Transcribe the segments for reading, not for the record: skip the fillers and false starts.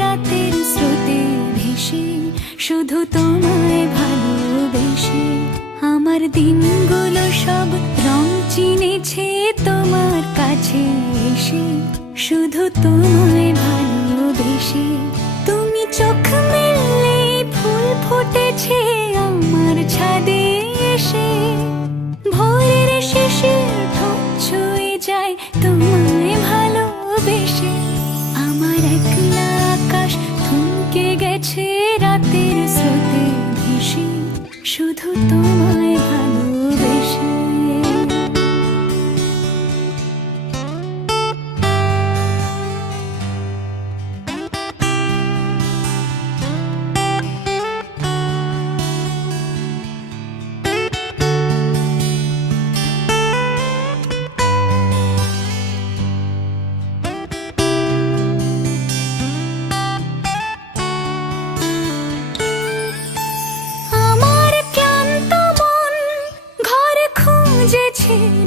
রাতের স্রোতে ভেসে, শুধু তোমায় ভালোবেসে। আমার দিনগুলো সব রং চিনেছে তোমার কাছে এসে, শুধু তোমায় ভালোবেসে। তুমি চোখ মেললে ফুল ফুটেছে আমার ছাদে এসে, ভোরের শেষে ঠোঁট ছুঁয়ে যায় তোমায় ভালোবেসে। আমার একলা আকাশ থমকে গেছে রাতের স্রোতে ভেসে, শুধু তোমায় ভালোবেসে।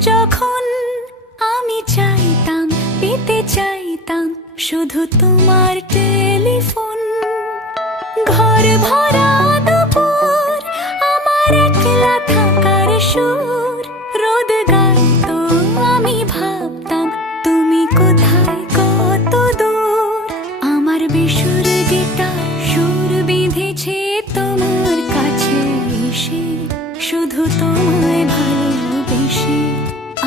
যখন আমি চাইতাম, পেতে চাইতাম শুধু তোমার টেলিফোন। ঘর ভরা দুপুর, আমার একলা থাকার সুর, রোদ গাইতো আমি ভাবতাম তুমি কোথায় কত দূর। আমার বেসুর গিটার সুর বিঁধেছে তোমার কাছে এসে, শুধু তোমায় ভালোবেসে।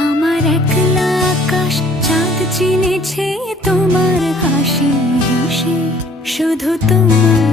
আমার একলা আকাশ চাঁদ চিনেছে তোমার হাসি হেসে, শুধু তোমার